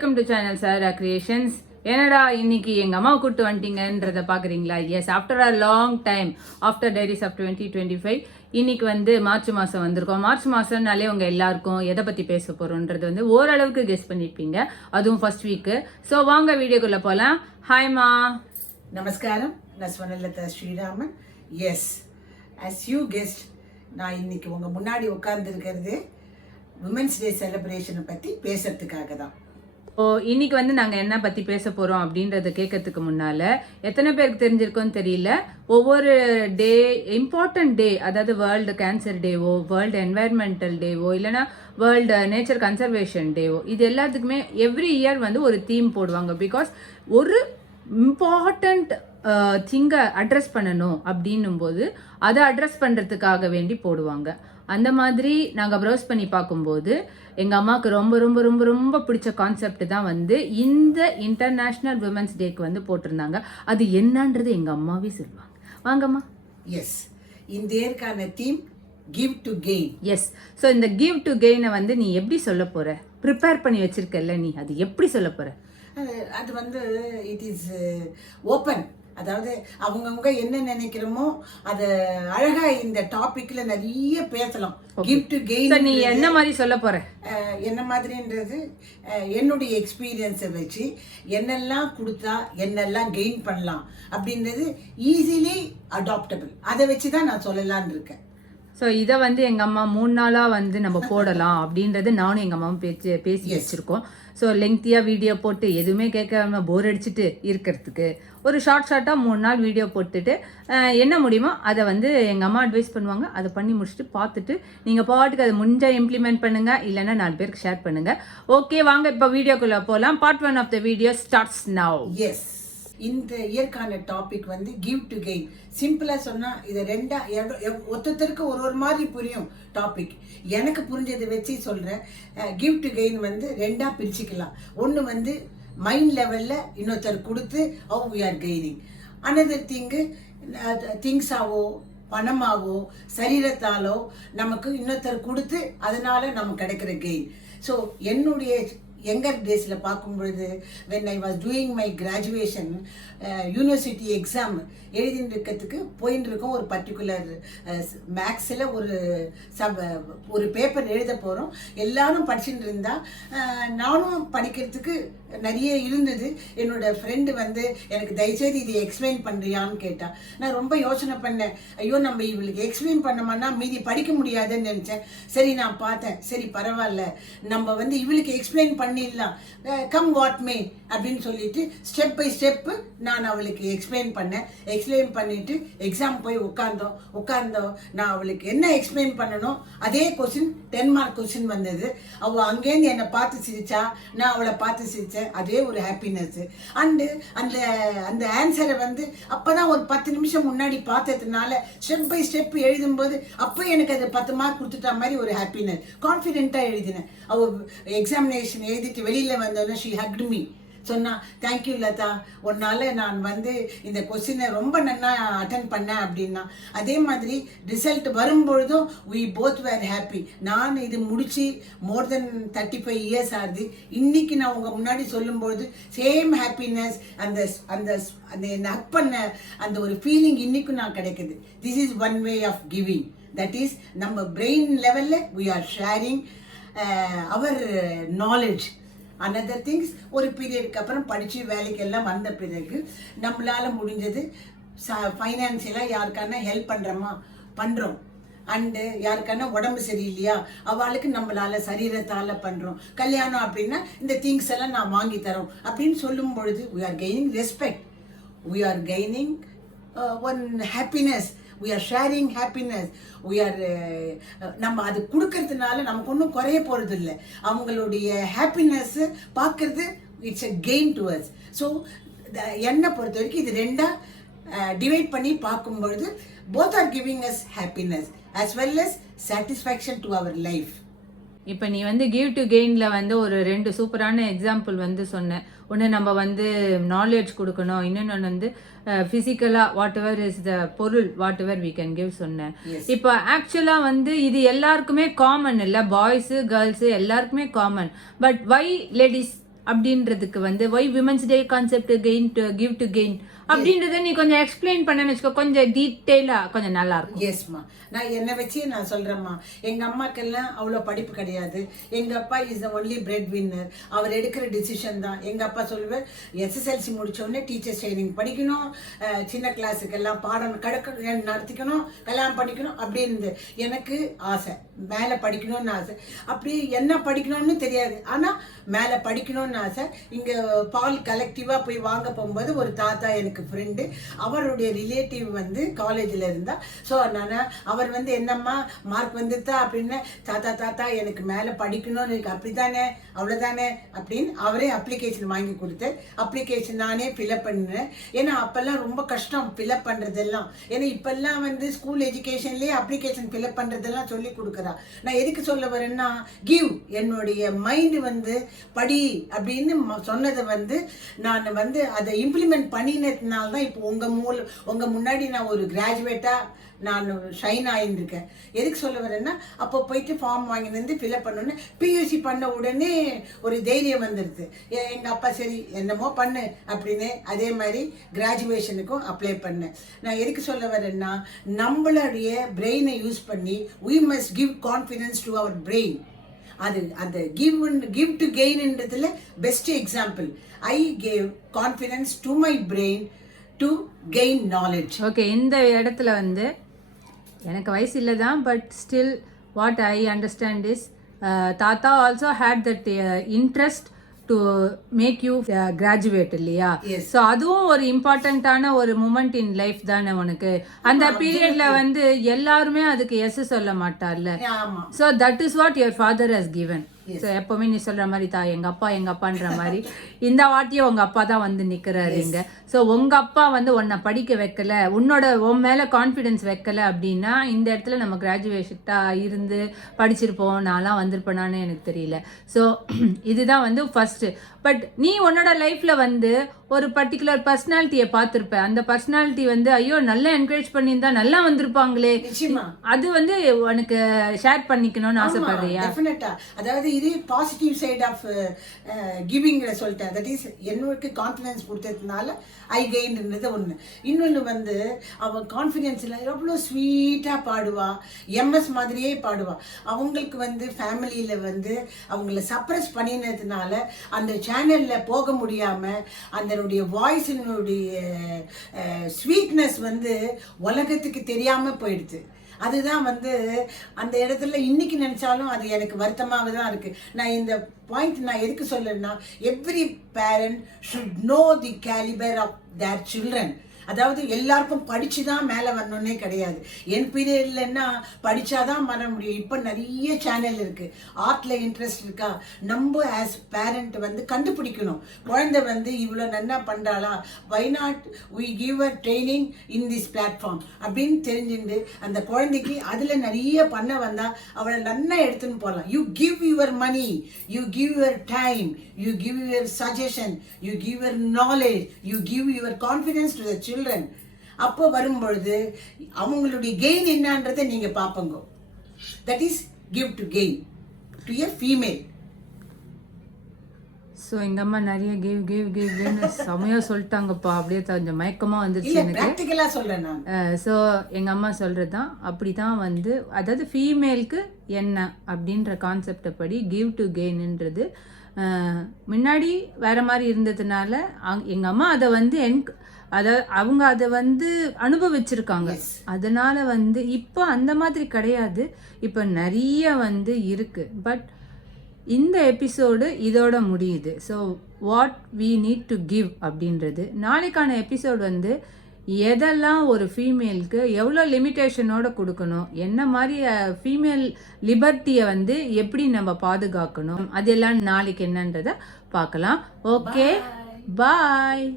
Welcome to channel Sara creations. என்னடா இன்னைக்கு எங்க அம்மா கூட்டு வந்துட்டீங்கன்றத பாக்குறீங்களா? Yes, after a long time, after diaries of 2025 இன்னைக்கு வந்து மார்ச் மாசம் வந்திருக்கோம். மார்ச் மாசம்னாலே உங்க எல்லாருக்கும் எதை பத்தி பேச போறோம்ன்றது வந்து ஓரளவுக்கு கெஸ் பண்ணிருப்பீங்க, அதுவும் ஃபர்ஸ்ட் வீக். ஸோ வாங்க வீடியோக்குள்ள போலாம். ஹாய்மா. நமஸ்காரம், நான் Swarnalatha Sriraman. Yes, as you guessed, நான் இன்னைக்கு உங்க முன்னாடி உட்கார்ந்து இருக்கிறது விமென்ஸ் டே செலிப்ரேஷனை பத்தி பேசுறதுக்காக தான். ஓ, இன்னைக்கு வந்து நாங்க என்ன பத்தி பேச போறோம் அப்படின்றத கேட்கறதுக்கு முன்னால எத்தனை பேருக்கு தெரிஞ்சிருக்கோன்னு தெரியல, ஒவ்வொரு டே இம்பார்ட்டன்ட் டே, அதாவது வேர்ல்டு கேன்சர் டேவோ, வேர்ல்டு என்வாயர்மெண்டல் டேவோ, இல்லைன்னா வேர்ல்டு நேச்சர் கன்சர்வேஷன் டேவோ, இது எல்லாத்துக்குமே எவ்ரி இயர் வந்து ஒரு தீம் போடுவாங்க. பிகாஸ் ஒரு இம்பார்ட்டண்ட் திங்கை அட்ரஸ் பண்ணணும் அப்படின்னும் போது அதை அட்ரஸ் பண்ணுறதுக்காக வேண்டி போடுவாங்க. அந்த மாதிரி நாங்கள் ப்ரௌஸ் பண்ணி பார்க்கும்போது எங்கள் அம்மாவுக்கு ரொம்ப ரொம்ப ரொம்ப ரொம்ப பிடிச்ச கான்செப்ட் தான் வந்து இந்த இன்டர்நேஷ்னல் விமென்ஸ் டேக்கு வந்து போட்டிருந்தாங்க. அது என்னன்றது எங்கள் அம்மாவே சொல்லுவாங்க. வாங்கம்மா. எஸ், இந்த இயற்கான theme give to gain. Yes, so இந்த கிவ் டு கெயினை வந்து நீ எப்படி சொல்ல போற? ப்ரிப்பேர் பண்ணி வச்சிருக்கல, நீ அது எப்படி சொல்ல போற? அது வந்து இட் இஸ் ஓப்பன். அதாவது அவங்கவுங்க என்ன நினைக்கிறோமோ அதை அழகா இந்த டாபிக்ல நிறைய பேசலாம். கிவ் டு கெயின் நீ என்ன மாதிரி சொல்ல போற? என்ன மாதிரின்றது என்னுடைய எக்ஸ்பீரியன்ஸை வச்சு என்னெல்லாம் கொடுத்தா என்னெல்லாம் கெயின் பண்ணலாம் அப்படின்றது ஈஸிலி அடாப்டபிள். அதை வச்சு தான் நான் சொல்லலான்னு இருக்கேன். ஸோ இதை வந்து எங்கள் அம்மா 3 நாளாக வந்து நம்ம போடலாம் அப்படின்றது நானும் எங்கள் அம்மாவும் பேசி வச்சுருக்கோம். ஸோ லெங்க்த்தியாக வீடியோ போட்டு எதுவுமே கேட்காம போர் அடிச்சுட்டு இருக்கிறதுக்கு ஒரு ஷார்ட்டாக 3 நாள் வீடியோ போட்டுட்டு என்ன முடியுமோ அதை வந்து எங்கள் அம்மா அட்வைஸ் பண்ணுவாங்க. அதை பண்ணி முடிச்சுட்டு பார்த்துட்டு நீங்கள் பாட்டுக்கு அதை முடிஞ்சால் இம்ப்ளிமெண்ட் பண்ணுங்கள், இல்லைன்னா 4 பேருக்கு ஷேர் பண்ணுங்கள். ஓகே, வாங்க இப்போ வீடியோக்குள்ளே போகலாம். Part 1 of the video starts now. Yes, இந்த இயற்கான டாபிக் வந்து கிவ் டு கெயின். சிம்பிளா சொன்னா இது ரெண்டா ஒருத்தருக்கு ஒரு மாதிரி புரியும் டாபிக். எனக்கு புரிஞ்சதை வச்சு சொல்றேன். கிவ் டு கெயின் வந்து ரெண்டா பிரிச்சுக்கலாம். ஒன்று வந்து மைண்ட் லெவல்ல இன்னொருத்தர் கொடுத்து how we are gaining. another thing திங்ஸாவோ பணமாவோ சரீரத்தாலோ நமக்கு இன்னொருத்தர் கொடுத்து அதனால நமக்கு கிடைக்கிற கெயின். ஸோ என்னுடைய யங்கர் டேஸில் பார்க்கும் பொழுது when I was doing my graduation university exam எழுதிட்டு இருக்கிறதுக்கு போயின்னு இருக்கோம். ஒரு பர்டிகுலர் மேக்ஸில் ஒரு பேப்பர் எழுத போகிறோம். எல்லாரும் படிச்சுட்டு இருந்தா நானும் படிக்கிறதுக்கு நிறைய இருந்தது. என்னோட ஃப்ரெண்டு வந்து எனக்கு தயவுசெய்து இதை எக்ஸ்பிளைன் பண்ணுறியான்னு கேட்டா. நான் ரொம்ப யோசனை பண்ணேன். ஐயோ, நம்ம இவளுக்கு எக்ஸ்பிளைன் பண்ணோம்னா மீதி படிக்க முடியாதுன்னு நினச்சேன். சரி, நான் பார்த்தேன், சரி பரவாயில்ல, நம்ம வந்து இவளுக்கு எக்ஸ்பிளைன் பண்ணிடலாம், கம் வாட் மே அப்படின்னு சொல்லிட்டு ஸ்டெப் பை ஸ்டெப்பு நான் அவளுக்கு எக்ஸ்பிளைன் பண்ணேன். எக்ஸ்பிளைன் பண்ணிட்டு எக்ஸாம் போய் உட்கார்ந்தோம். நான் அவளுக்கு என்ன எக்ஸ்பிளைன் பண்ணணும் அதே கொஸ்டின் 10 மார்க் கொஸ்டின் வந்தது. அவள் அங்கேருந்து என்னை பார்த்து சிரிச்சா, நான் அவளை பார்த்து சிரிச்சேன். அதே ஒரு ஹாப்பினஸ். அண்டு அந்த ஆன்சரை வந்து அப்போதான் ஒரு 10 நிமிஷம் முன்னாடி பார்த்ததுனால ஸ்டெப் பை ஸ்டெப் எழுதும்போது அப்போ எனக்கு அது 10 மார்க் கொடுத்துட்டா மாதிரி ஒரு ஹாப்பினஸ். கான்ஃபிடென்ட்டாக எழுதினேன். அவள் எக்ஸாமினேஷன் எழுதிட்டு வெளியில் வந்தோன்னே ஷி ஹக்ட் மீ. சொன்னா, தேங்க்யூ லதா, உன்னால நான் வந்து இந்த கொஸ்டினை ரொம்ப நல்லா அட்டன் பண்ணேன் அப்படின்னா. அதே மாதிரி result வரும்பொழுதும் we both were happy. நான் இது முடிச்சு more than 35 years ஆகுது. இன்னைக்கு நான் உங்க முன்னாடி சொல்லும்போது சேம் ஹாப்பினஸ், அந்த அந்த அந்த ஹக் பண்ண அந்த ஒரு ஃபீலிங் இன்னைக்கும் நான் கிடைக்குது. This is one way of giving. That is நம்ம பிரெயின் லெவல்ல we are sharing our knowledge. Another things, ஒரு பீரியடுக்கு அப்புறம் படித்து வேலைக்கெல்லாம் வந்த பிறகு நம்மளால் முடிஞ்சது ஃபைனான்சியலாக யாருக்கான ஹெல்ப் பண்ணுறோம். அண்டு யாருக்கான உடம்பு சரியில்லையா அவளுக்கு நம்மளால் சரீரத்தால் பண்ணுறோம். கல்யாணம் அப்படின்னா இந்த திங்ஸ் எல்லாம் நான் வாங்கி தரோம் அப்படின்னு சொல்லும் பொழுது we are gaining respect, we are gaining one happiness, we are sharing happiness, we are நம்ம அது கொடுக்கறதுனால நமக்கு ஒன்றும் குறைய போகிறது இல்லை. அவங்களுடைய ஹாப்பினஸ் பார்க்கறது it's a gain to us. So என்னை பொறுத்த வரைக்கும் இது ரெண்டா டிவைட் பண்ணி பார்க்கும்பொழுது both are giving us happiness as well as satisfaction to our life. இப்போ நீ வந்து கிவ் டு கெயினில் வந்து ஒரு 2 சூப்பரான எக்ஸாம்பிள் வந்து சொன்னேன். ஒன்று நம்ம வந்து நாலேஜ் கொடுக்கணும், இன்னொன்று வந்து ஃபிசிக்கலாக வாட் எவர் இஸ் த பொருள் whatever we can give சொன்னேன். இப்போ ஆக்சுவலாக வந்து இது எல்லாருக்குமே காமன் இல்லை, பாய்ஸு கேர்ள்ஸு எல்லாருக்குமே காமன். பட் வை லேடிஸ் அப்படின்றதுக்கு வந்து why women's day concept gain to give to gain அப்படின்றத நீ கொஞ்சம் எக்ஸ்பிளைன் பண்ணன்னு வச்சுக்கோ, கொஞ்சம் டீட்டெயிலா கொஞ்சம் நல்லா இருக்கும். எஸ்மா, நான் என்னை வச்சு நான் சொல்றேம்மா. எங்க அம்மாக்கெல்லாம் அவ்வளோ படிப்பு கிடையாது. எங்க அப்பா is the only breadwinner. அவர் எடுக்கிற டிசிஷன் தான். எங்க அப்பா சொல்லுவார், எஸ்எஸ்எல்சி முடிச்ச உடனே டீச்சர்ஸ் ட்ரைனிங் படிக்கணும், சின்ன கிளாஸுக்கு எல்லாம் பாடம் நடத்திக்கணும், கல்யாணம் படிக்கணும் அப்படின்னு எனக்கு ஆசை. மேலே படிக்கணும்னு ஆசை. அப்படி என்ன படிக்கணும்னு தெரியாது, ஆனா மேலே படிக்கணும்னு ஆசை. இங்க பால் கலெக்டிவா போய் வாங்க போகும்போது ஒரு தாத்தா எனக்கு ஃப்ரெண்டு, அவருடைய ரிலேட்டிவ் வந்து காலேஜில் இருந்தா. ஸோ நான் அவர் வந்து என்னம்மா மார்க் வந்துட்டா அப்படின்னு, தாத்தா தாத்தா எனக்கு மேலே படிக்கணும்னு இருக்கு, அப்படித்தானே அவ்வளோதானே அப்படின்னு அவரே அப்ளிகேஷன் வாங்கி கொடுத்தேன். அப்ளிகேஷன் நானே ஃபில்அப் பண்ணேன். ஏன்னா அப்போல்லாம் ரொம்ப கஷ்டம் ஃபில்அப் பண்ணுறதெல்லாம். ஏன்னா இப்போல்லாம் வந்து ஸ்கூல் எஜுகேஷன்லேயே அப்ளிகேஷன் ஃபில்அப் பண்ணுறதெல்லாம் சொல்லி கொடுக்குறா. நான் எதுக்கு சொல்ல வரேன்னா, கிவ், என்னுடைய மைண்டு வந்து படி அப்படின்னு சொன்னதை வந்து நான் வந்து அதை இம்ப்ளிமெண்ட் பண்ணினதுனால தான் இப்போ உங்க முன்னாடி நான் ஒரு கிராஜுவேட்டா நான் ஷைன் ஆகிருக்கேன். எதுக்கு சொல்ல வரேன்னா, அப்போ போயிட்டு ஃபார்ம் வாங்கிட்டு வந்து ஃபில்அப் பண்ணோன்னே பியூசி பண்ண உடனே ஒரு தைரியம் வந்துடுது. எங்கள் அப்பா சரி என்னமோ பண்ணு அப்படின்னு அதே மாதிரி கிராஜுவேஷனுக்கும் அப்ளை பண்ணேன். நான் எதுக்கு சொல்ல வரேன்னா, நம்மளுடைய பிரெயினை யூஸ் பண்ணி we must give confidence to our brain. அது அந்த கிவ் டு கெயின்ன்றதுல best example. I gave confidence to my brain to gain knowledge. Okay, இந்த இடத்துல வந்து எனக்கு வயசு இல்லை தான், but still what I understand is தாத்தா also had that interest to make you graduate இல்லையா? ஸோ அதுவும் ஒரு இம்பார்ட்டண்ட்டான ஒரு மூமெண்ட் இன் லைஃப் தானே உனக்கு. அந்த பீரியட்ல வந்து எல்லாருமே அதுக்கு எஸ் சொல்ல மாட்டார்ல. So that is what your father has given. So எப்பவுமே நீ சொல்ற மாதிரி எங்க அப்பான்ற மாதிரி இந்த வாட்டியும் உங்க அப்பா தான் வந்து நிக்கிறாரு இங்க. ஸோ உங்க அப்பா வந்து உன்னை படிக்க வைக்கல, உன் மேல கான்ஃபிடன்ஸ் வைக்கல அப்படின்னா இந்த இடத்துல நம்ம கிராஜுவேஷட்டா இருந்து படிச்சிருப்போம், நான்லாம் வந்திருப்பேனான்னு எனக்கு தெரியல. ஸோ இதுதான் வந்து ஃபர்ஸ்ட். பட் நீ உன்னோட லைஃப்ல வந்து ஒரு பர்டிகுலர் பர்சனாலிட்டியை பார்த்திருப்ப. அந்த பர்சனாலிட்டி வந்து ஐயோ நல்லா என்கரேஜ் பண்ணியிருந்தா நல்லா வந்திருப்பாங்களே, அது வந்து உனக்கு ஷேர் பண்ணிக்கணும்னு ஆசைப்படுறியா? டெஃபினட்டா. அதாவது இது பாசிட்டிவ் சைட் ஆஃப் கிவிங் சொல்லிட்டேன். தட் இஸ் என்னோட கான்ஃபிடன்ஸ் கொடுத்ததுனால ஐ கெயின்ன்றது ஒன்று. இன்னொன்று வந்து அவன் கான்ஃபிடென்ஸில் எவ்வளோ ஸ்வீட்டாக பாடுவா, எம்எஸ் மாதிரியே பாடுவா. அவங்களுக்கு வந்து ஃபேமிலியில் வந்து அவங்கள சப்ரஸ் பண்ணினதுனால அந்த சேனலில் போக முடியாமல் அதனுடைய வாய்ஸினுடைய ஸ்வீட்னஸ் வந்து உலகத்துக்கு தெரியாமல் போயிடுது. அதுதான் வந்து அந்த இடத்துல இன்னைக்கு நினைச்சாலும் அது எனக்கு வருத்தமாக தான் இருக்கு. நான் இந்த பாயிண்ட் நான் எதுக்கு சொல்றேன்னா, every parent should know the calibre of their children. அதாவது எல்லாருக்கும் படிச்சு தான் மேலே வரணுன்னே கிடையாது. என் பீரியட்லன்னா படிச்சாதான் வர முடியும். இப்போ நிறைய சேனல் இருக்கு. ஆர்ட்ல இன்ட்ரெஸ்ட் இருக்கா, நம்ம ஆஸ் பேரண்ட் வந்து கண்டுபிடிக்கணும். குழந்தை வந்து இவ்வளோ நன்னா பண்றாளா, why not we give a training in this platform அப்படின்னு தெரிஞ்சுட்டு அந்த குழந்தைக்கு அதுல நிறைய பண்ண வந்தா அவளை நன்னா எடுத்துன்னு போகலாம். You give your money, you give your time, you give your suggestion, you give your knowledge, you give your confidence to the children. அப்போ வரும்பொழுது அவங்களுடைய கெயின் என்னன்றதை நீங்க பாப்பங்க. That is give to gain to a female. So எங்கள் அம்மா நிறைய கிவ்னு செமையாக சொல்லிட்டாங்கப்பா. அப்படியே கொஞ்சம் மயக்கமாக வந்துருச்சு எனக்கு. ப்ராக்டிக்கலாக சொல்கிறேன் நான். ஸோ எங்கள் அம்மா சொல்கிறது தான் அப்படி தான் வந்து, அதாவது ஃபீமேலுக்கு என்ன அப்படின்ற கான்செப்டை படி கிவ் டு கெயின்ன்றது முன்னாடி வேறு மாதிரி இருந்ததுனால எங்கள் அம்மா அதை வந்து அவங்க அதை வந்து அனுபவிச்சிருக்காங்க. அதனால வந்து இப்போ அந்த மாதிரி கிடையாது, இப்போ நிறைய வந்து இருக்கு. பட் இந்த எபிசோடு இதோட முடியுது. So what we need to give அப்படின்றது. நாளைக்கான எபிசோடு வந்து எதெல்லாம் ஒரு ஃபீமேலுக்கு எவ்வளோ லிமிட்டேஷனோட கொடுக்கணும், என்ன மாதிரி ஃபீமேல் லிபர்ட்டியை வந்து எப்படி நம்ம பாதுகாக்கணும், அதெல்லாம் நாளைக்கு என்னன்றதை பார்க்கலாம். ஓகே, பாய்.